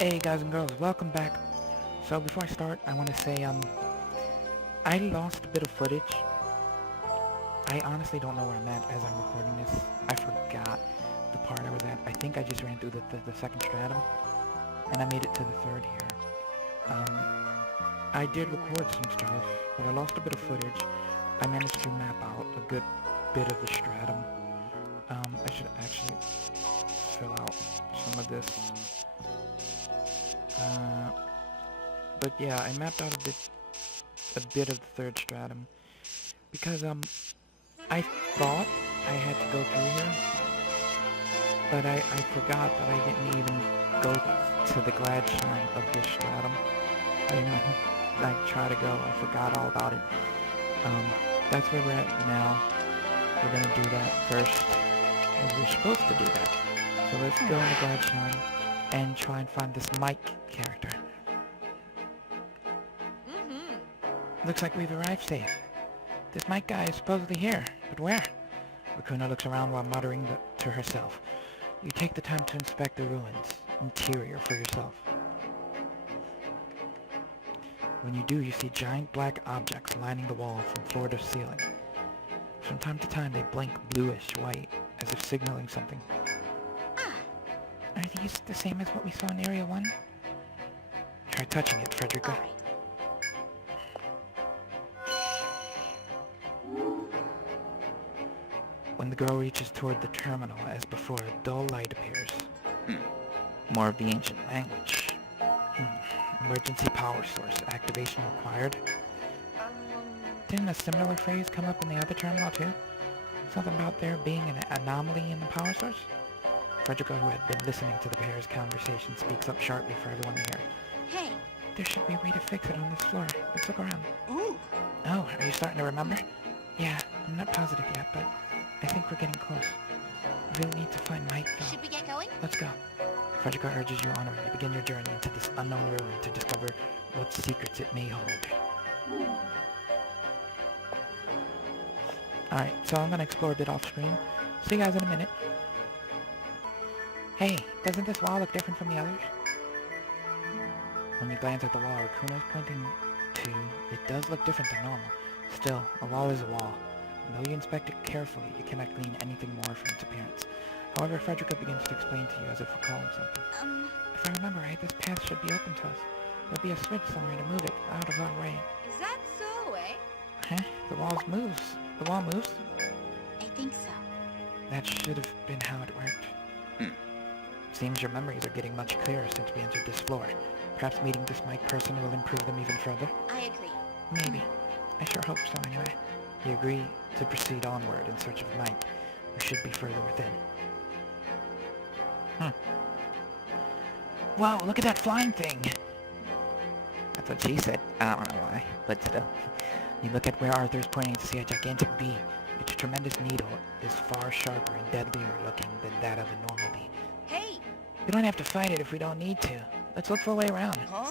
Hey guys and girls, welcome back. So before I start, I want to say, I lost a bit of footage. I honestly don't know where I'm at as I'm recording this. I forgot the part I was at. I think I just ran through the second stratum, and I made it to the third here. I did record some stuff, but I lost a bit of footage. I managed to map out a good bit of the stratum. I should actually fill out some of this. But yeah, I mapped out a bit of the third stratum because I thought I had to go through here, but I forgot that I didn't even go to the glad shine of this stratum. I tried to go, I forgot all about it. That's where we're at now. We're gonna do that first, as we're supposed to do that. So let's go in the glad shine and try and find this Mike character. Looks like we've arrived safe. This Mike guy is supposedly here, but where? Raccoona looks around while muttering to herself. You take the time to inspect the ruins, interior for yourself. When you do, you see giant black objects lining the wall from floor to ceiling. From time to time, they blink bluish white, as if signaling something. Are these the same as what we saw in Area 1? Try touching it, Frederica. When the girl reaches toward the terminal, as before, a dull light appears. More of the ancient language. Emergency power source. Activation required. Didn't a similar phrase come up in the other terminal too? Something about there being an anomaly in the power source? Frederica, who had been listening to the pair's conversation, speaks up sharply for everyone to hear. Hey! There should be a way to fix it on this floor. Let's look around. Ooh! Oh, are you starting to remember? Yeah, I'm not positive yet, but I think we're getting close. We really need to find Mike, though. Should we get going? Let's go. Frederica urges you onward to begin your journey into this unknown ruin to discover what secrets it may hold. Alright, so I'm gonna explore a bit off screen. See you guys in a minute. Hey, doesn't this wall look different from the others? When you glance at the wall Raccoona is pointing to, it does look different than normal. Still, a wall is a wall. And though you inspect it carefully, you cannot glean anything more from its appearance. However, Frederica begins to explain to you as if recalling something. If I remember right, this path should be open to us. There'll be a switch somewhere to move it out of our way. Is that so, eh? Huh? The wall moves. The wall moves? I think so. That should have been how it worked. Seems your memories are getting much clearer since we entered this floor. Perhaps meeting this Mike person will improve them even further? I agree. Maybe. I sure hope so anyway. You agree to proceed onward in search of Mike, who should be further within. Wow, look at that flying thing! That's what she said. I don't know why, but still. You look at where Arthur's pointing to see a gigantic bee. Its tremendous needle is far sharper and deadlier looking than that of a normal bee. Hey! We don't have to fight it if we don't need to. Let's look for a way around. Huh?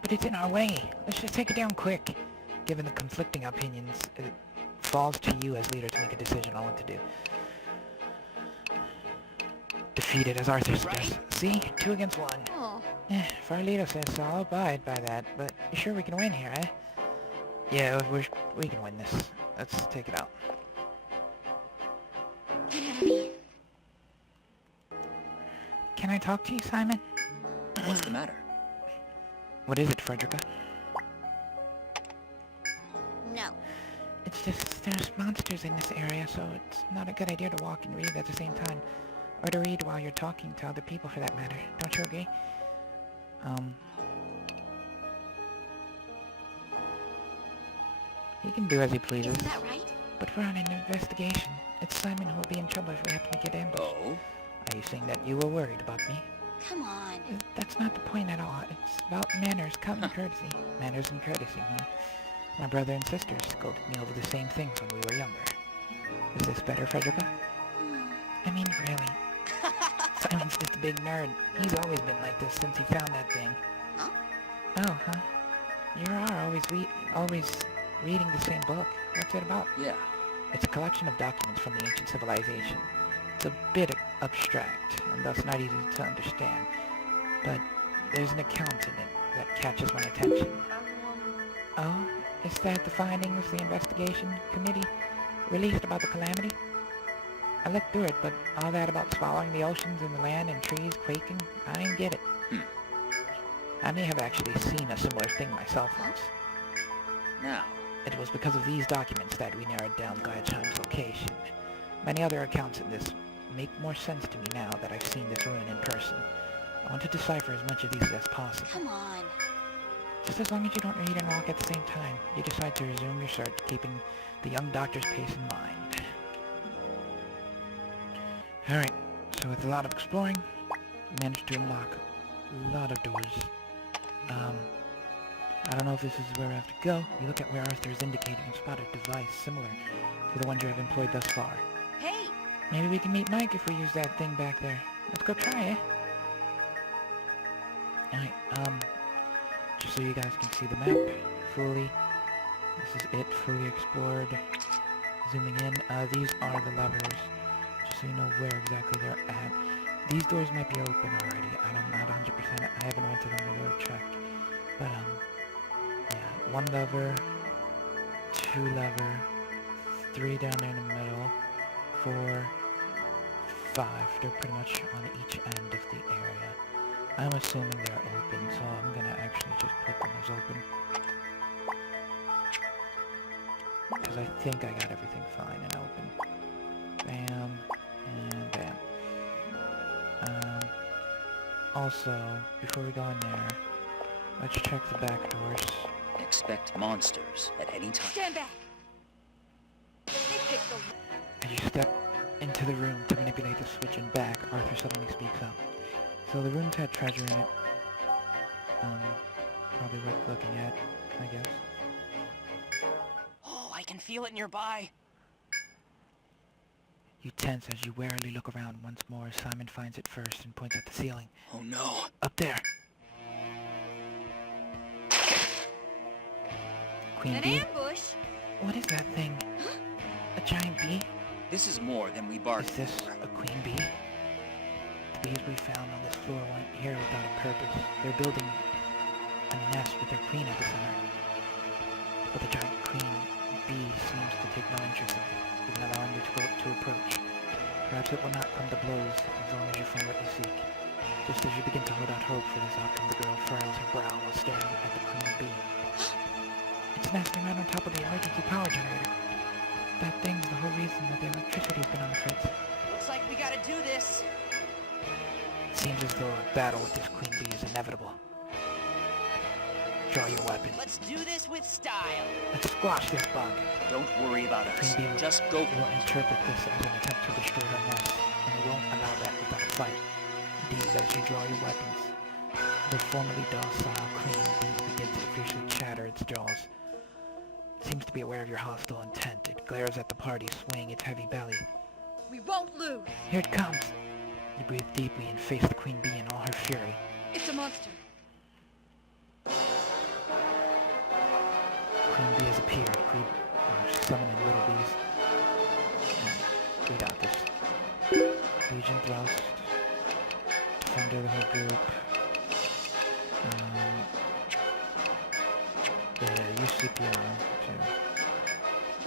But it's in our way. Let's just take it down quick. Given the conflicting opinions, it falls to you as leader to make a decision on what to do. Defeat it as Arthur suggests. See? 2 against 1. Oh. If our leader says so, I'll abide by that. But you sure we can win here, eh? Yeah, we can win this. Let's take it out. Can I talk to you, Simon? What's the matter? What is it, Frederica? No. It's just there's monsters in this area, so it's not a good idea to walk and read at the same time. Or to read while you're talking to other people, for that matter. Don't you agree? He can do as he pleases. Isn't that right? But we're on an investigation. It's Simon who will be in trouble if we happen to get ambushed. Oh? Are you saying that you were worried about me? Come on. That's not the point at all. It's about manners, common courtesy. Manners and courtesy, huh? My brother and sister scolded me over the same things when we were younger. Is this better, Frederica? I mean, really. Simon's just a big nerd. He's always been like this since he found that thing. Huh? Oh, huh? You are always reading the same book. What's it about? Yeah. It's a collection of documents from the ancient civilization. It's a bit abstract, and thus not easy to understand. But there's an account in it that catches my attention. Oh, is that the findings the investigation committee released about the calamity? I looked through it, but all that about swallowing the oceans and the land and trees quaking, I didn't get it. I may have actually seen a similar thing myself once. Now, It was because of these documents that we narrowed down Gaiachime's location. Many other accounts in this make more sense to me now that I've seen this ruin in person. I want to decipher as much of these as possible. Come on. Just as long as you don't read and walk at the same time, you decide to resume your search, keeping the young doctor's pace in mind. Alright, so with a lot of exploring, we managed to unlock a lot of doors. I don't know if this is where I have to go. You look at where Arthur is indicating and spot a device similar to the ones you have employed thus far. Hey! Maybe we can meet Mike if we use that thing back there. Let's go try it. Alright, just so you guys can see the map fully. This is it, fully explored. Zooming in, these are the levers, just so you know where exactly they're at. These doors might be open already. I'm not 100%. I haven't went to them to go check. But, yeah, 1 lever, 2 lever, 3 down there in the middle, 4, 5. They're pretty much on each end of the area. I'm assuming they're open, so I'm gonna actually just put them as open. Because I think I got everything fine and open. Bam, and bam. Also, before we go in there, let's check the back doors. expect monsters at any time. Stand back! They picked the... As you step into the room to manipulate the switch and back, Arthur suddenly speaks up. So the room's had treasure in it. Probably worth looking at, I guess. Oh, I can feel it nearby. You tense as you warily look around once more. Simon finds it first and points at the ceiling. Oh no. Up there! Queen An bee? ambush? What is that thing? A giant bee? This is more than we Is bargained this for. a queen bee? The bees we found on this floor weren't here without a purpose. They're building a nest with their queen at the center. But the giant queen bee seems to take no interest in it, even allowing you to approach. Perhaps it will not come to blows as long as you find what you seek. Just as you begin to hold out hope for this outcome, the girl furrows her brow while staring at the queen bee. It's nesting right on top of the emergency power generator. That thing's the whole reason that the electricity's been on the fritz. Looks like we gotta do this. It seems as though a battle with this queen bee is inevitable. Draw your weapon. Let's do this with style. Let's squash this bug. Don't worry about us. Queen bee Just go. will interpret this as an attempt to destroy her nest, and it won't allow that without a fight. Indeed, as you draw your weapons, the formerly docile queen bee begins to fiercely chatter its jaws. It seems to be aware of your hostile intent. It glares at the party, swaying its heavy belly. We won't lose! Here it comes! You breathe deeply and face the queen bee in all her fury. It's a monster. Queen bee has appeared, summoning little bees. We got this. Legion thrust. Thunder the whole group. Yeah, use CPR too.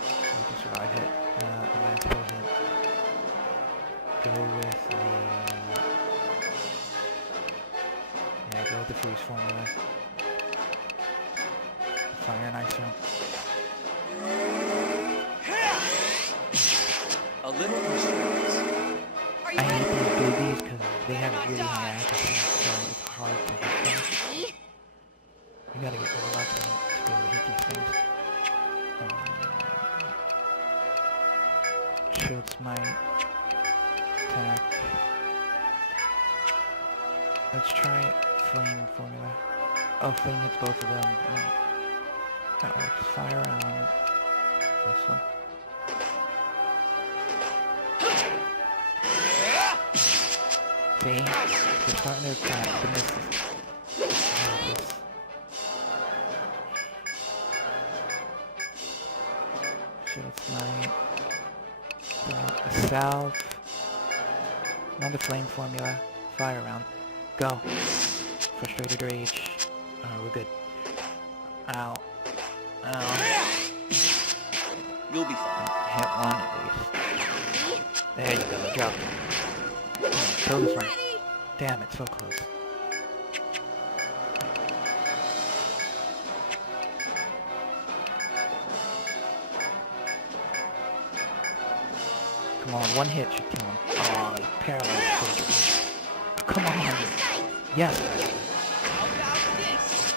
You can survive hit. A magical hit. Go with the... Yeah, go with the freeze formula. Fire and ice round. A little restraint. Are you I hate ready? these blue bees because they have a really high accuracy, so it's hard to hit them. You gotta get really lucky to be able to hit these things. Shield smite. Attack. Let's try flame formula. Oh, flame hits both of them. That works. Fire on this one. See? They're starting to attack the misses. Shield smite. A salve. Another flame formula. Fire round. Go. Frustrated rage. We're good. Ow. Ow. You'll be fine. Hit one at least. There you go, drop it. Kill this one. Damn it, so close. Come on, one hit should kill him. Oh, he paralyzed. Come on. Yes. How about this?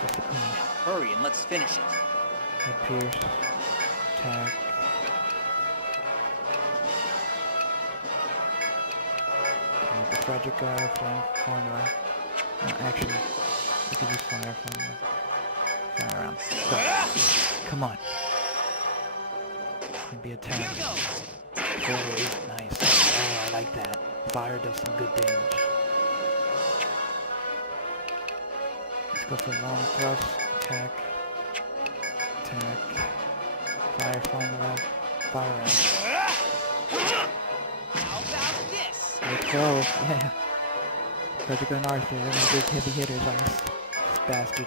Just a clean. Hurry and let's finish it. Head pierce. Attack. And the Frederick flame formula. No, actually, we could use fire formula. Fire around. Go. Come on. Can be attacked. Here goes. Oh, nice. Oh, I like that. Fire does some good damage. Let's go for long thrust. Attack. Attack. Fire formula. Fire round. How about this? Let's go. Yeah. Frederick and Arthur, they're my big heavy hitters on this bastard.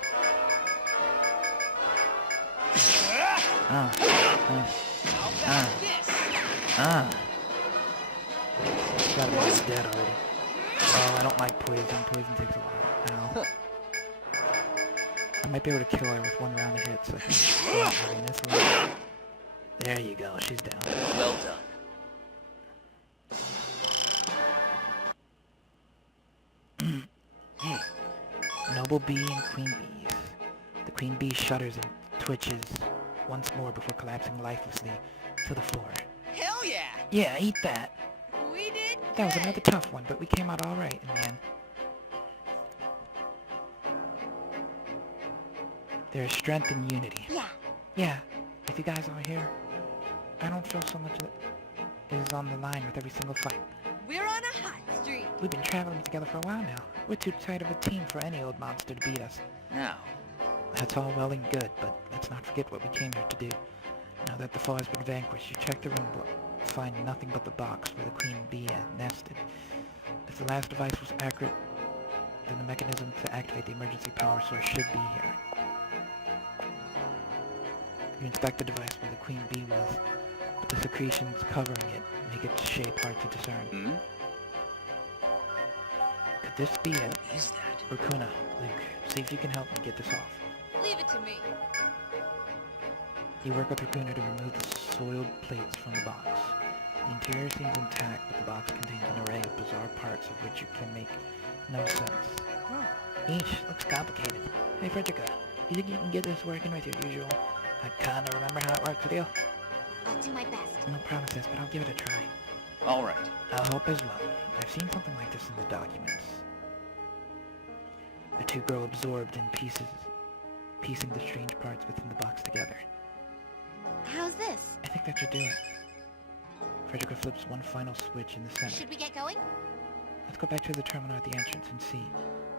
How about this? That one's dead already. Oh, I don't like poison. Poison takes a while. Ow. I might be able to kill her with one round of hits. So I think this one. There you go. She's down. Well done. Noble bee and queen bees. The queen bee shudders and twitches once more before collapsing lifelessly to the floor. Hell yeah! Yeah, eat that. We did That was good. another tough one, but we came out all right in the end. There is strength in unity. Yeah. Yeah, if you guys are here, I don't feel so much that is on the line with every single fight. We're on a hot streak. We've been traveling together for a while now. We're too tight of a team for any old monster to beat us. Now, That's all well and good, but let's not forget what we came here to do. Now that the foe has been vanquished, you check the room, but find nothing but the box where the queen bee nested. If the last device was accurate, then the mechanism to activate the emergency power source should be here. You inspect the device where the queen bee was, but the secretions covering it make its shape hard to discern. Could this be it? what is that? Racuna, Luke, see if you can help me get this off. Leave it to me. You work with Racuna to remove the soiled plates from the box. The interior seems intact, but the box contains an array of bizarre parts of which you can make no sense. Eesh, looks complicated. Hey, Frederica, you think you can get this working with your usual? I kinda remember how it works with you. I'll do my best. No promises, but I'll give it a try. All right. I'll hope as well. I've seen something like this in the documents. The two grow absorbed in pieces, piecing the strange parts within the box together. How's this? I think that should do it. Frederica flips one final switch in the center. Should we get going? Let's go back to the terminal at the entrance and see.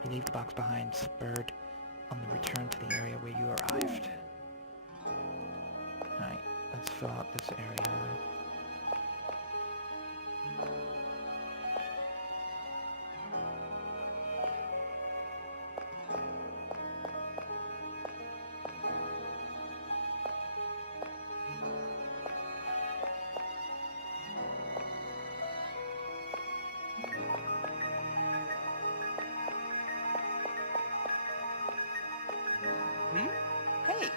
You leave the box behind, spurred on the return to the area where you arrived. Alright, let's fill out this area. Hey.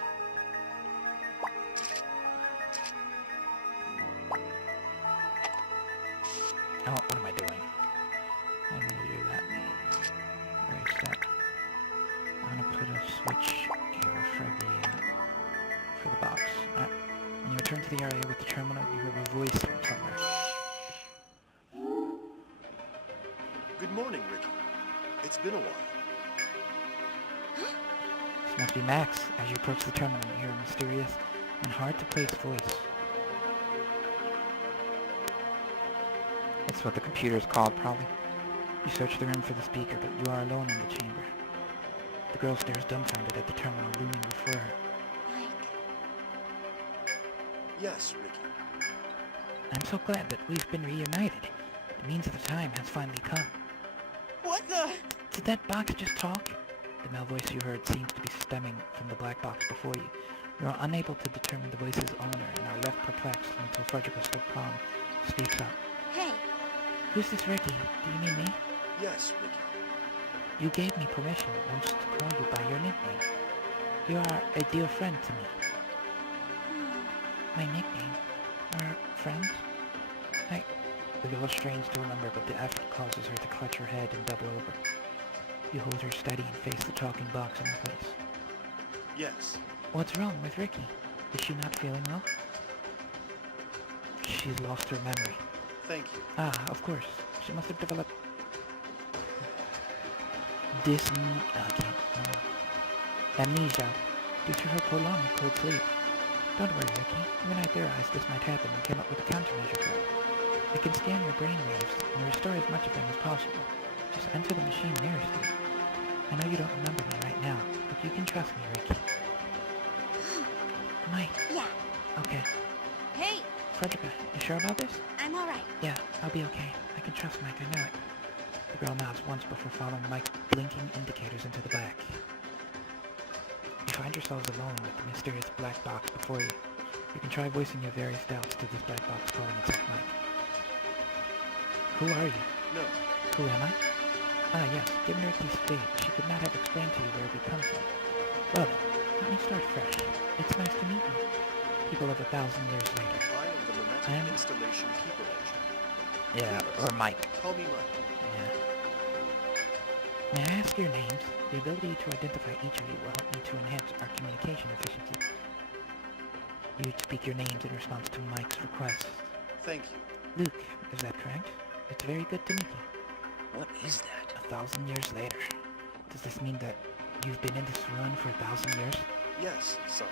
Oh, what am I doing? I'm gonna do that. Erase that. I'm gonna put a switch here for the box. Alright. When you return to the area with the terminal, you hear a voice from somewhere. Good morning, Ricky. It's been a while. This must be Max. As you approach the terminal, you hear a mysterious and hard-to-place voice. It's what the computer is called, probably. You search the room for the speaker, but you are alone in the chamber. The girl stares dumbfounded at the terminal looming before her. Mike. Yes, Ricky. I'm so glad that we've been reunited. It means the time has finally come. What the? Did that box just talk? The male voice you heard seems to be stemming from the black box before you. You are unable to determine the voice's owner and are left perplexed until Frederica, still calm, speaks up. Hey, Who's this Ricky? Do you mean me? Yes, Ricky. You gave me permission once to call you by your nickname. You are a dear friend to me. My nickname? We're friends? The girl strains to remember, but the effort causes her to clutch her head and double over. You hold her steady and face the talking box in her face. Yes. What's wrong with Ricky? Is she not feeling well? She's lost her memory. Thank you. Ah, of course. She must have developed... amnesia due to her prolonged cold sleep. Don't worry, Ricky. When I theorized this might happen and came up with a countermeasure for it. I can scan your brain waves and restore as much of them as possible. Just enter the machine nearest you. I know you don't remember me right now, but you can trust me, Ricky. Mike. yeah, Okay. Hey, Frederica, you sure about this? I'm alright. Yeah, I'll be okay. I can trust Mike, I know it. The girl nods once before following Mike's blinking indicators into the back. You find yourselves alone with the mysterious black box before you. You can try voicing your various doubts to this black box calling itself Mike. Who are you? No. Who am I? Ah, yes. Given Ricky's fate, she could not have explained to you where we come from. Well then, let me start fresh. It's nice to meet you. People of 1,000 years later. I am the Momentum I'm- Installation Keeper Agent. Yeah, or Mike. Call me Mike. Yeah. May I ask your names? The ability to identify each of you will help me to enhance our communication efficiency. You speak your names in response to Mike's request. Thank you. Luke, is that correct? It's very good to meet you. What is that? 1,000 years later. Does this mean that you've been in this run for 1,000 years? Yes, son.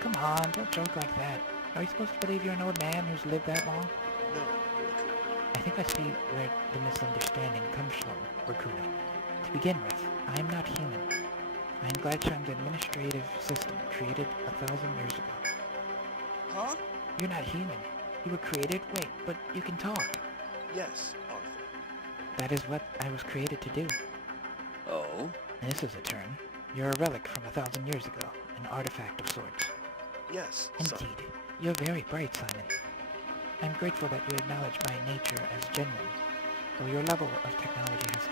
Come on, don't joke like that. Are we supposed to believe you're an old man who's lived that long? No, Raccoon. I think I see where the misunderstanding comes from, Racuna. To begin with, I am not human. I am Gladshine's administrative system, created 1,000 years ago. huh? You're not human. You were created? Wait, but you can talk. Yes, Arthur. That is what I was created to do. Oh? This is a turn. You're a relic from 1,000 years ago, an artifact of sorts. Yes, son. Indeed. You're very bright, Simon. I'm grateful that you acknowledge my nature as genuine, though your level of technology has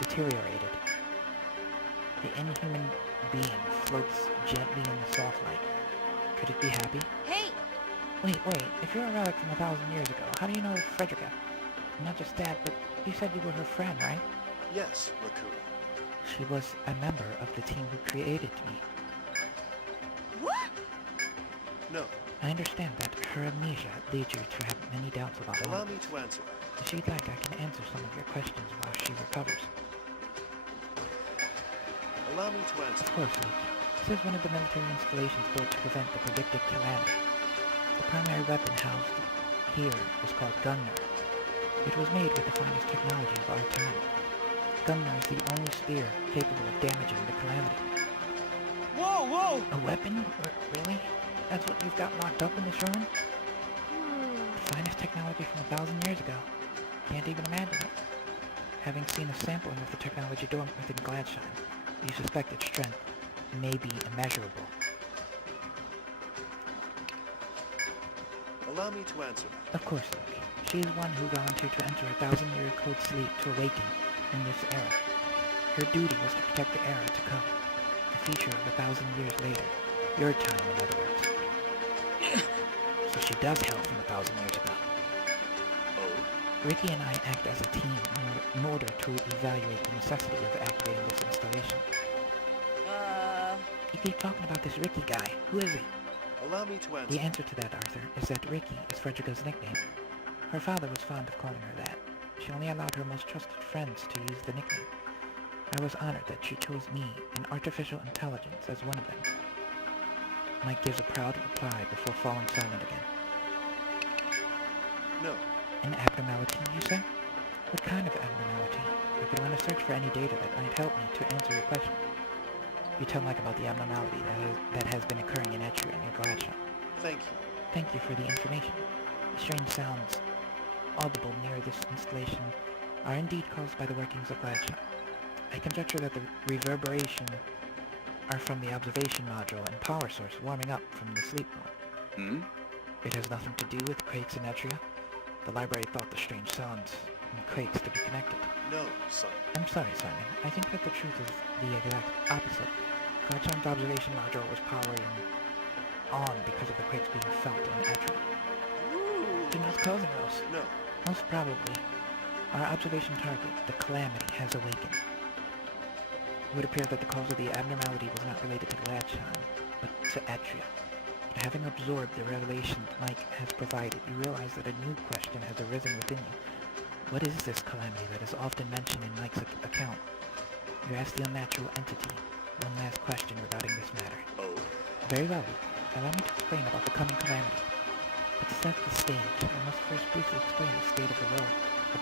deteriorated. The inhuman being floats gently in the soft light. Could it be happy? Hey, Wait, if you're a relic from 1,000 years ago, how do you know Frederica? Not just that, but you said you were her friend, right? Yes, Raccoon. She was a member of the team who created me. what? No. I understand that her amnesia leads you to have many doubts about Allow love. me to answer that. If you'd like, I can answer some of your questions while she recovers. Allow me to answer. Of course, Luke. This is one of the military installations built to prevent the predicted calamity. The primary weapon housed here is called Gunner. It was made with the finest technology of our time. Gunner is the only spear capable of damaging the calamity. Whoa, whoa! A weapon? Really? That's what you've got locked up in this room? The finest technology from 1,000 years ago. Can't even imagine it. Having seen a sampling of the technology dormant within Gladshine, you suspect its strength may be immeasurable. Allow me to answer that. Of course, Luke. She is one who volunteered to enter a 1,000-year cold sleep to awaken in this era. Her duty was to protect the era to come. The future of 1,000 years later. Your time, in other words. So she does hail from 1,000 years ago. Oh? Ricky and I act as a team in order to evaluate the necessity of activating this installation. You keep talking about this Ricky guy. Who is he? Allow me to answer. The answer to that, Arthur, is that Ricky is Frederica's nickname. Her father was fond of calling her that. She only allowed her most trusted friends to use the nickname. I was honored that she chose me, an artificial intelligence, as one of them. Mike gives a proud reply before falling silent again. No. An abnormality, you say? What kind of abnormality? I could run a search for any data that might help me to answer your question. You tell Mike about the abnormality that has been occurring in Etrian near Gladshine. Thank you. Thank you for the information. The strange sounds audible near this installation are indeed caused by the workings of Gladstone. I conjecture that the reverberation are from the observation module and power source warming up from the sleep mode. Hmm? It has nothing to do with quakes in Etria. The library thought the strange sounds and quakes to be connected. No, Simon. I'm sorry, Simon. I think that the truth is the exact opposite. Gladstone's observation module was powering on because of the quakes being felt in Etria. Do you know what's causing those? No. Most probably, our observation target, the calamity, has awakened. It would appear that the cause of the abnormality was not related to Gladstone, but to Etria. But having absorbed the revelation Mike has provided, you realize that a new question has arisen within you. What is this calamity that is often mentioned in Mike's account? You ask the unnatural entity one last question regarding this matter. Oh. Very well. Allow me to explain about the coming calamity. But to set the stage, I must first briefly explain the state of the world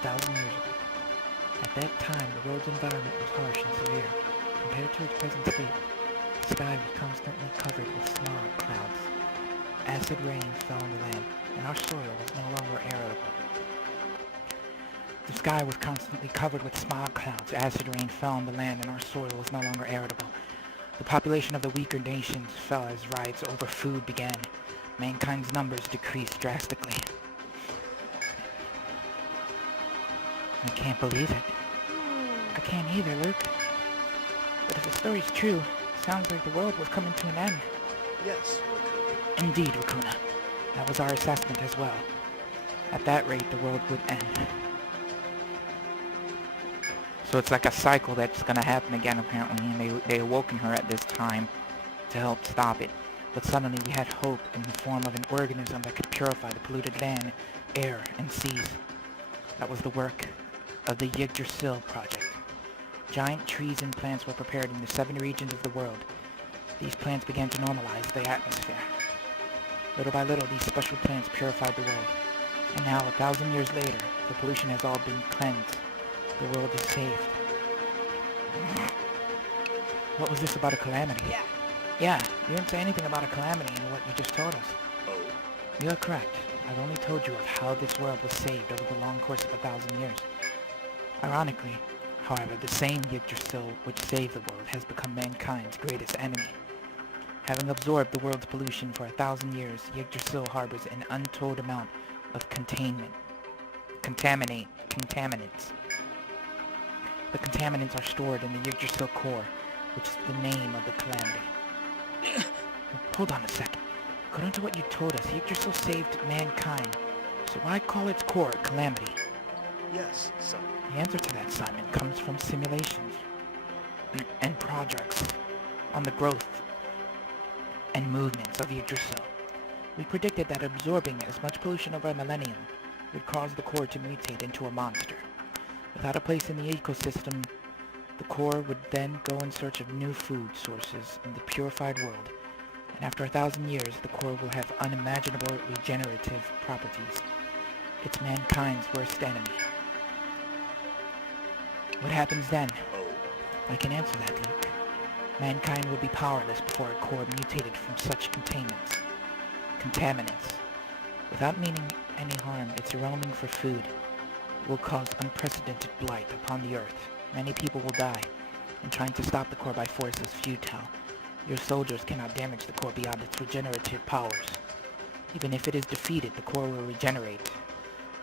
1,000 years ago. At that time, the world's environment was harsh and severe. Compared to its present state, the sky was constantly covered with smog clouds. Acid rain fell on the land, and our soil was no longer arable. The sky was constantly covered with smog clouds. Acid rain fell on the land, and our soil was no longer arable. The population of the weaker nations fell as riots over food began. Mankind's numbers decreased drastically. I can't believe it. I can't either, Luke. But if the story's true, it sounds like the world was coming to an end. Yes, Raccoon. Indeed, Raccoona. That was our assessment as well. At that rate, the world would end. So it's like a cycle that's going to happen again, apparently, and they awoken her at this time to help stop it. But suddenly we had hope in the form of an organism that could purify the polluted land, air, and seas. That was the work of the Yggdrasil project. Giant trees and plants were prepared in the 7 regions of the world. These plants began to normalize the atmosphere. Little by little, these special plants purified the world. And now, 1,000 years later, the pollution has all been cleansed. The world is saved. What was this about a calamity? Yeah, you didn't say anything about a calamity in what you just told us. Oh. You're correct. I've only told you of how this world was saved over the long course of 1,000 years. Ironically, however, the same Yggdrasil which saved the world has become mankind's greatest enemy. Having absorbed the world's pollution for 1,000 years, Yggdrasil harbors an untold amount of contaminants. The contaminants are stored in the Yggdrasil core, which is the name of the calamity. Hold on a second. According to what you told us, Yggdrasil saved mankind. So why call its core calamity? Yes, Simon. The answer to that, Simon, comes from simulations and projects on the growth and movements of Yggdrasil. We predicted that absorbing as much pollution over a millennium would cause the core to mutate into a monster. Without a place in the ecosystem, the core would then go in search of new food sources in the purified world. And after 1,000 years, the core will have unimaginable regenerative properties. It's mankind's worst enemy. What happens then? Oh. I can answer that, Luke. Mankind will be powerless before a core mutated from such contaminants. Without meaning any harm, its roaming for food will cause unprecedented blight upon the earth. Many people will die, and trying to stop the core by force is futile. Your soldiers cannot damage the core beyond its regenerative powers. Even if it is defeated, the core will regenerate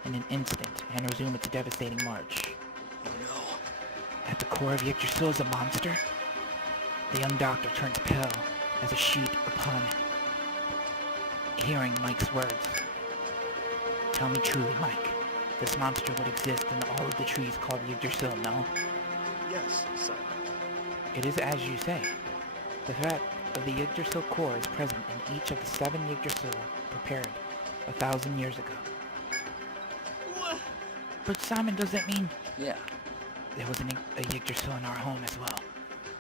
in an instant and resume its devastating march. Oh no. At the core of Yggdrasil is a monster? The young doctor turns pale as a sheet upon hearing Mike's words. Tell me truly, Mike, this monster would exist in all of the trees called Yggdrasil, no? Yes, Simon. It is as you say. The threat of the Yggdrasil core is present in each of the 7 Yggdrasil prepared 1,000 years ago. What? But Simon, does that mean... Yeah. There was a Yggdrasil in our home as well.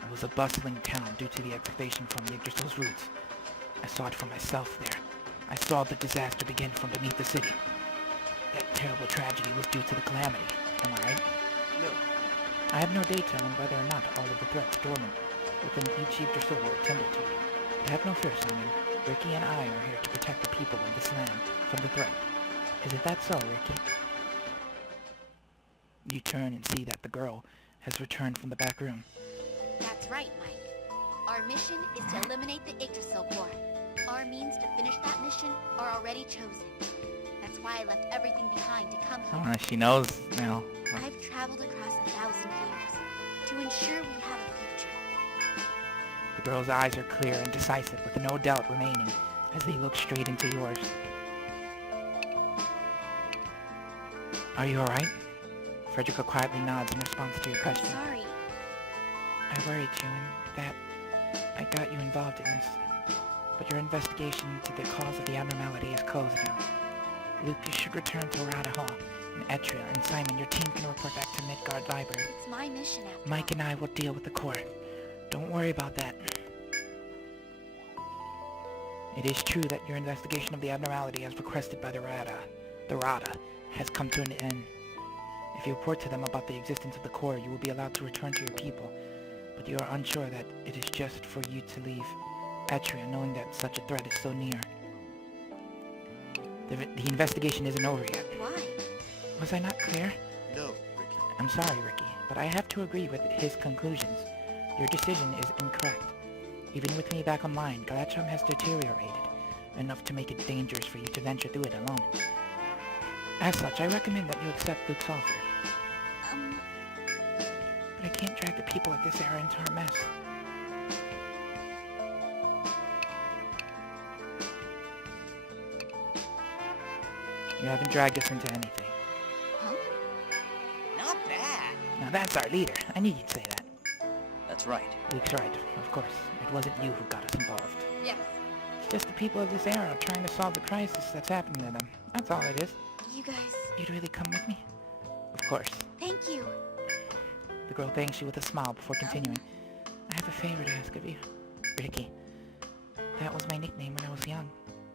It was a bustling town due to the excavation from Yggdrasil's roots. I saw it for myself there. I saw the disaster begin from beneath the city. That terrible tragedy was due to the calamity. Am I right? No. I have no data on whether or not all of the threats dormant within each Yggdrasil were attended to. But have no fear, Simon. Ricky and I are here to protect the people of this land from the threat. Isn't that so, Ricky? you turn and see that the girl has returned from the back room. That's right, Mike. Our mission is to eliminate the Yggdrasil core. Our means to finish that mission are already chosen. That's why I left everything behind to come here. She knows now. I've traveled across 1,000 years to ensure we have a future. The girl's eyes are clear and decisive, with no doubt remaining as they look straight into yours. Are you alright? Frederica quietly nods in response to your question. Sorry. I worried you and that I got you involved in this. But your investigation into the cause of the abnormality is closed now. Luke, you should return to Rada Hall. And Etrian and Simon, your team can report back to Midgard Library. It's my mission after Mike all. and I will deal with the core. Don't worry about that. It is true that your investigation of the abnormality as requested by the Rada, has come to an end. If you report to them about the existence of the core, you will be allowed to return to your people. But you are unsure that it is just for you to leave Etrian, knowing that such a threat is so near. The investigation isn't over yet. Why? Was I not clear? No, Ricky. I'm sorry, Ricky, but I have to agree with his conclusions. Your decision is incorrect. Even with me back online, Galacham has deteriorated enough to make it dangerous for you to venture through it alone. As such, I recommend that you accept Luke's offer. But I can't drag the people of this era into our mess. You haven't dragged us into anything. Huh? Not bad. Now that's our leader. I knew you'd say that. That's right. Luke's right, of course. It wasn't you who got us involved. Yes. It's just the people of this era trying to solve the crisis that's happening to them. That's all it is. You guys... You'd really come with me? Of course. Thank you. The girl thanks you with a smile before continuing. I have a favor to ask of you. Ricky. That was my nickname when I was young.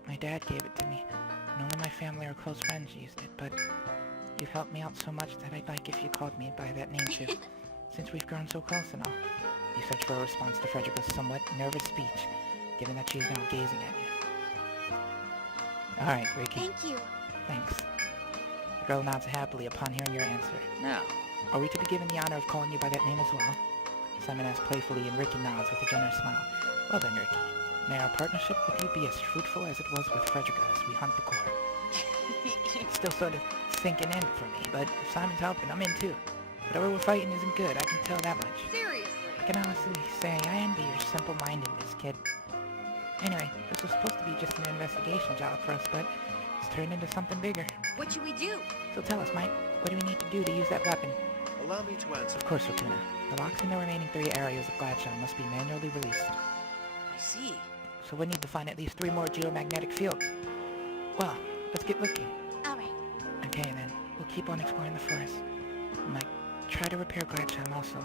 My dad gave it to me, and only my family or close friends used it, but you've helped me out so much that I'd like if you called me by that name too, since we've grown so close and all. You fetch for a response to Frederica's somewhat nervous speech, given that she is now gazing at you. Alright, Ricky. Thank you. Thanks. The girl nods happily upon hearing your answer. Now, Are we to be given the honor of calling you by that name as well? Simon asks playfully, and Ricky nods with a generous smile. Well then, Ricky, may our partnership with you be as fruitful as it was with Frederica as we hunt the core. It's still sort of sinking in for me, but if Simon's helping, I'm in too. Whatever we're fighting isn't good, I can tell that much. Seriously. I can honestly say I envy your simple-mindedness, kid. Anyway, this was supposed to be just an investigation job for us, but it's turned into something bigger. What should we do? So tell us, Mike, what do we need to do to use that weapon? Allow me to answer. Of course, Fortuna. The locks in the remaining 3 areas of Gladstone must be manually released. I see. So we need to find at least 3 more geomagnetic fields. Well, let's get looking. Alright. Okay then, we'll keep on exploring the forest. Mike, try to repair Gladstone also.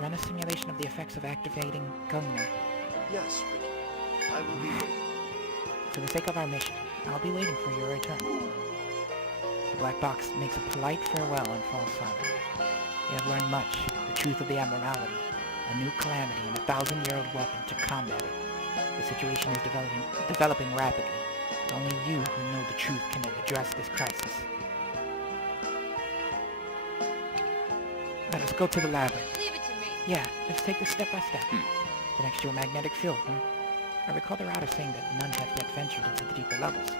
Run a simulation of the effects of activating Gungnir. Yes, Ricky. I will be waiting. For the sake of our mission, I'll be waiting for your return. The black box makes a polite farewell and falls silent. You have learned much, the truth of the abnormality, a new calamity and a 1,000-year-old weapon to combat it. The situation is developing rapidly, but only you who know the truth can address this crisis. Let us go to the labyrinth. Leave it to me. Yeah, let's take this step by step. The next geomagnetic field, I recall the Rada saying that none have yet ventured into the deeper levels.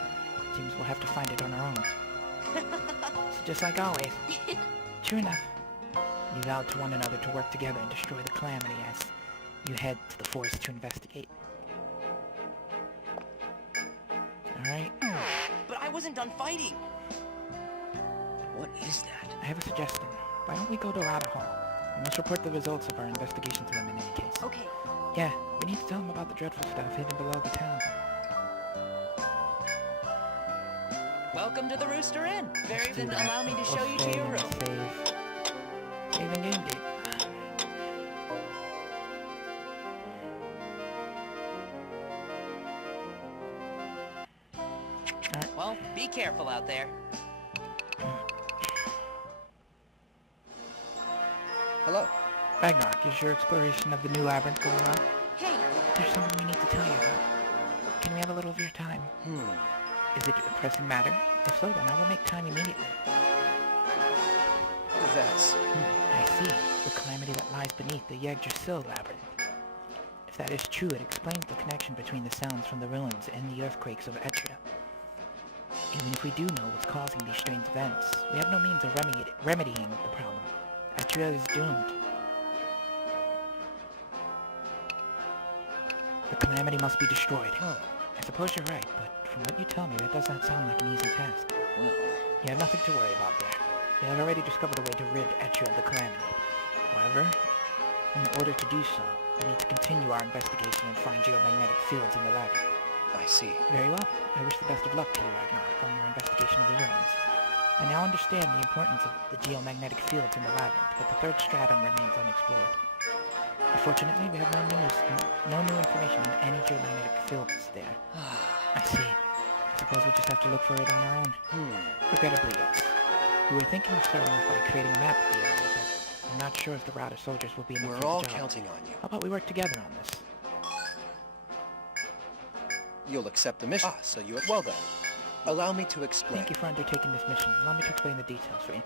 Seems we'll have to find it on our own. It's just like always. True enough. You vowed to one another to work together and destroy the calamity as you head to the forest to investigate. Alright, But I wasn't done fighting. what is that? I have a suggestion. Why don't we go to Rada Hall? We must report the results of our investigation to them in any case. Okay. Yeah, we need to tell them about the dreadful stuff hidden below the town. Welcome to the Rooster Inn. Let's do Then that. allow me to show We'll you to save your and room. Save and game date. Well, be careful out there. Hello. Ragnarok, is your exploration of the new labyrinth going on? Hey, There's something we need to tell you about. Can we have a little of your time? Is it a pressing matter? If so, then I will make time immediately. That's... I see. The calamity that lies beneath the Yggdrasil labyrinth. If that is true, it explains the connection between the sounds from the ruins and the earthquakes of Etria. Even if we do know what's causing these strange events, we have no means of remedying the problem. Etria is doomed. The calamity must be destroyed. Huh. I suppose you're right, but from what you tell me, that does not sound like an easy task. Well... You have nothing to worry about there. We have already discovered a way to rid Etria of the calamity. However, in order to do so, we need to continue our investigation and find geomagnetic fields in the labyrinth. I see. Very well. I wish the best of luck to you, Ragnarok, on your investigation of the ruins. I now understand the importance of the geomagnetic fields in the labyrinth, but the third stratum remains unexplored. Unfortunately, we have no new information on any geomagnetic fields there. I see. I suppose we'll just have to look for it on our own. Regrettably, yes. We were thinking of starting off by creating a map of the area, but I'm not sure if the Rada soldiers will be enough for the We're all job. counting on you. How about we work together on this? You'll accept the mission. So you... Well then, allow me to explain. Thank you for undertaking this mission. Allow me to explain the details for you.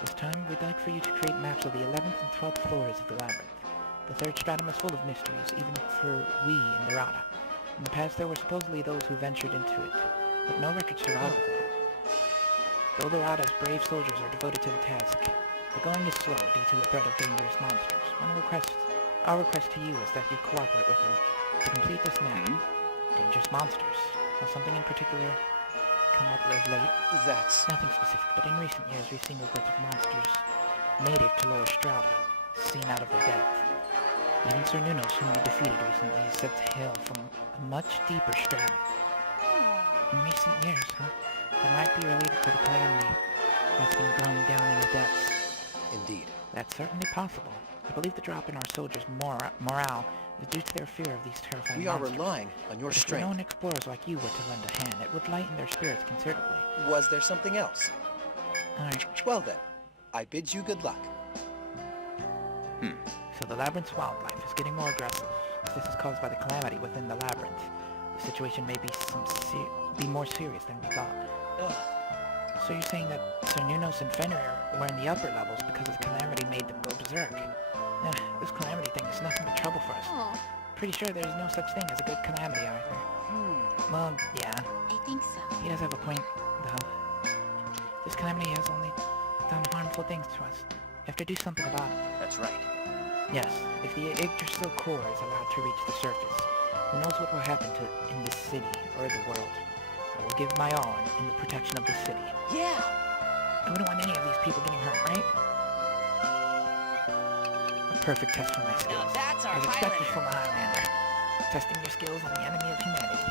This time, we'd like for you to create maps of the 11th and 12th floors of the labyrinth. The third stratum is full of mysteries, even for we in the Rada. In the past, there were supposedly those who ventured into it, but no records survive of them. Though the Rada's brave soldiers are devoted to the task, the going is slow due to the threat of dangerous monsters. Our request to you is that you cooperate with them to complete this map. Dangerous monsters. Has something in particular come up of late? That's... Nothing specific, but in recent years we've seen reports of monsters native to lower strata, seen out of the depth. Even Sir Nunos, whom we defeated recently, is said to hail from a much deeper stratum. In recent years, huh? That might be related to the calamity that's been growing down in the depths. Indeed. That's certainly possible. I believe the drop in our soldiers' morale is due to their fear of these terrifying We are monsters. relying on your But if strength. known explorers like you were to lend a hand, it would lighten their spirits considerably. Was there something else? Alright, Well then, I bid you good luck. so the labyrinth's wildlife is getting more aggressive. If this is caused by the calamity within the labyrinth, the situation may be more serious than we thought. So you're saying that Sir Nunos and Fenrir were in the upper levels because the calamity made them go berserk? This calamity thing is nothing but trouble for us. Oh, Pretty sure there's no such thing as a good calamity, Arthur. Well, yeah, I think so. he does have a point, though. This calamity has only done harmful things to us. You have to do something about it. That's right. Yes, if the Yggdrasil core is allowed to reach the surface, who knows what will happen in this city or the world. I will give my all in the protection of the city. Yeah! I wouldn't want any of these people getting hurt, right? A perfect test for my Now skills. that's our As expected Highlander. from a Highlander. Testing your skills on the enemy of humanity.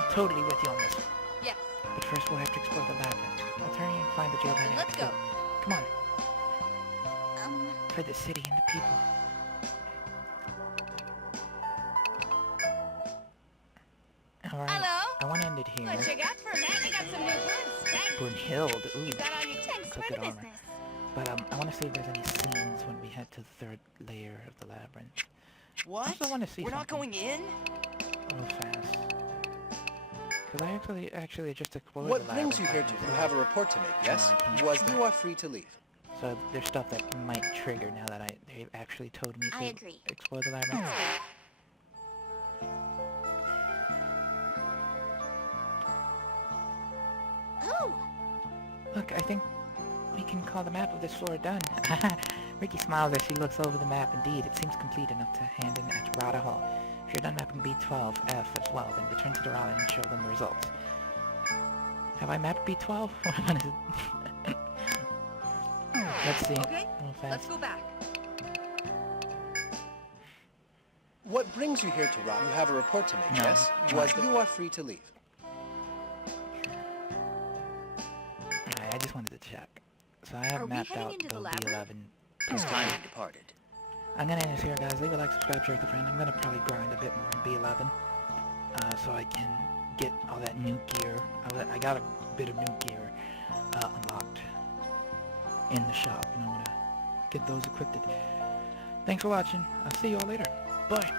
I'm totally with you on this one. Yes. But first we'll have to explore the labyrinth. Let's hurry and find the geomagnetic Let's go. field. Come on, for the city and the people. Alright, Hello? I want to end it here. What you got for me? I got some new boots. Thanks. Brunhild, ooh. Got all your thanks for Got the good armor. business. But I want to see if there's any scenes when we head to the third layer of the labyrinth. What? I also want to see We're not something going in? real fast. Because I actually just explored What the brings you labyrinth here? by You myself. have a report to make, yes? No, Was you are free to leave. So there's stuff that might trigger now that they've actually told me to I agree. explore the labyrinth. Oh, Look, I think we can call the map of this floor done. Ricky smiles as she looks over the map. Indeed, it seems complete enough to hand in at Rada Hall. If you're done mapping B12F as well, then return to the Rada and show them the results. Have I mapped B12? What one is it? Let's see. Okay, Real let's fast. go back. What brings you here to Rob? You have a report to make, No. yes? Was you are free to leave. Alright, I just wanted to check. So I have Are we mapped heading out into the the labyrinth? B11. It's time you departed. I'm gonna end this here, guys. Leave a like, subscribe, share with a friend. I'm gonna probably grind a bit more in B11, so I can get all that new gear. I got a bit of new gear unlocked in the shop, and I'm gonna get those equipped. Thanks for watching. I'll see you all later. Bye.